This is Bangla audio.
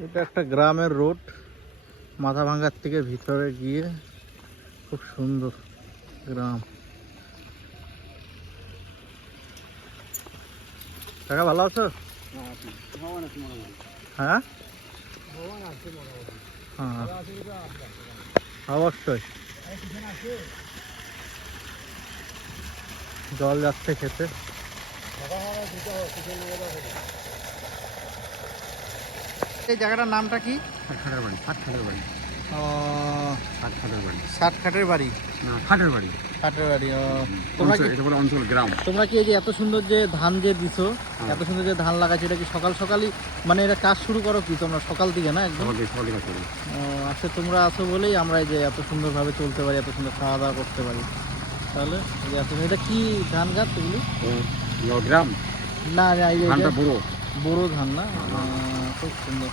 এটা একটা গ্রামের রোড, মাথাভাঙ্গার থেকে ভিতরে গিয়ে খুব সুন্দর গ্রাম। কাকা ভালো আছো? হ্যাঁ হ্যাঁ অবশ্যই। জল যাচ্ছে খেতে। এই জায়গাটার নামটা কি? ষাটখাটের বাড়ি, ষাটখাটের বাড়ি, ও, ষাটখাটের বাড়ি, ষাটখাটের বাড়ি। না খাটের বাড়ি, খাটের বাড়ি। ও, তোমরা কি এটা বলে অঞ্চল গ্রাম। তোমরা কি এই যে এত সুন্দর যে ধান যে দিছো, হ্যাঁ। এত সুন্দর যে ধান লাগাচ্ছে, এটা কি সকাল সকালই মানে এটা কাজ শুরু করো কি তোমরা সকাল থেকে না একদম? সকাল কাজ করি। ও, আচ্ছা, তোমরা আছো বলেই আমরা এই যে এত সুন্দরভাবে চলতে পারি, এত সুন্দর খাওয়া দাওয়া করতে পারি। তাহলে এই যে এটা কি ধান গাছ এগুলি? গ্রাম না না, এই যে ধানটা বড়। বড় ধান না? খুব সুন্দর।